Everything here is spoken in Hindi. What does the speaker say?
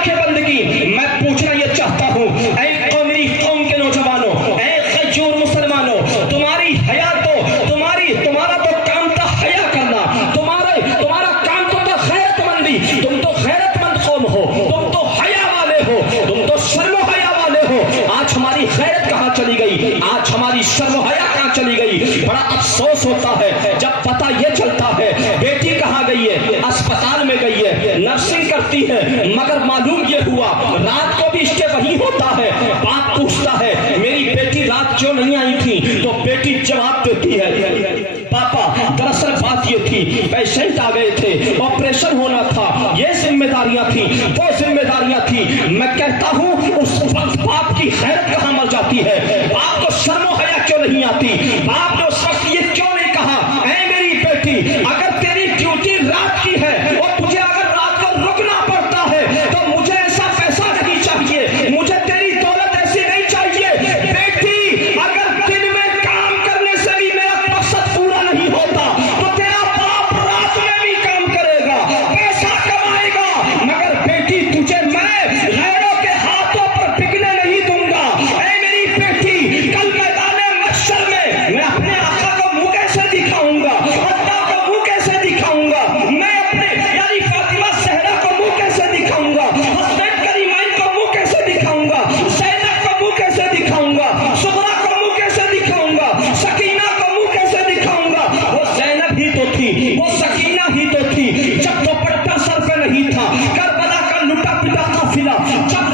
आंखें बंद की। मैं पूछना ये चाहता हूँ, मेरी कौम के नौजवानों, गैर मुसलमानों, तुम्हारी हया तो तुम्हारा तो काम था हया करना, तुम्हारा काम तो था गैरतमंदी। तुम तो गैरतमंद कौम हो, तुम तो हया वाले हो, तुम तो शर्म हया वाले हो। आज हमारी गैरत कहाँ चली गई, आज हमारी शर्म हया कहाँ चली गई। बड़ा अफसोस होता है जब पता ये चलता है बेटी कहाँ गई है, अस्पताल में गई है, नर्सिंग करती है, मगर मालूम ये हुआ रात को भी इसके वही होता है। बाप पूछता है मेरी बेटी रात क्यों नहीं आई थी, तो बेटी जवाब देती है पापा दरअसल बात ये थी, पेशेंट आ गए थे, ऑपरेशन होना था, ये जिम्मेदारियां थी, वो जिम्मेदारियां थी। मैं कहता हूँ उस वक्त बाप की खैरत कहाँ मर जाती है। बाप को शर्म हया क्यों नहीं आती, बाप ने उस वक्त ये क्यों नहीं कहा, ऐ मेरी बेटी अगर तेरी ड्यूटी रात की है और तुझे अगर रात को रुकना पड़ता है तो मुझे ऐसा पैसा नहीं चाहिए, मुझे तेरी दौलत ऐसी नहीं चाहिए। बेटी अगर दिन में काम करने से भी मेरा मकसद पूरा नहीं होता तो तेरा बाप रात में भी काम करेगा, पैसा कमाएगा, मगर बेटी तुझे मैं गैरों के हाथों पर बिकने नहीं दूंगा। ऐ मेरी बेटी कल मैदान महशर में मैं अपने आका को मुंह कैसे दिखाऊंगा, अल्लाह को मुंह कैसे दिखाऊंगा, मैं अपने यानी फातिमा सहरा को मुंह कैसे दिखाऊंगा, हसनैन करीमाइन को मुंह कैसे दिखाऊंगा, ज़ैनब को मुंह कैसे दिखाऊंगा, सुगरा को मुंह कैसे दिखाऊंगा, सकीना को मुंह कैसे दिखाऊंगा। वो ज़ैनब ही तो थी, वो सकीना ही तो थी जब दुपट्टा सर पे नहीं था, करबला का लुटा पिटा काफिला जब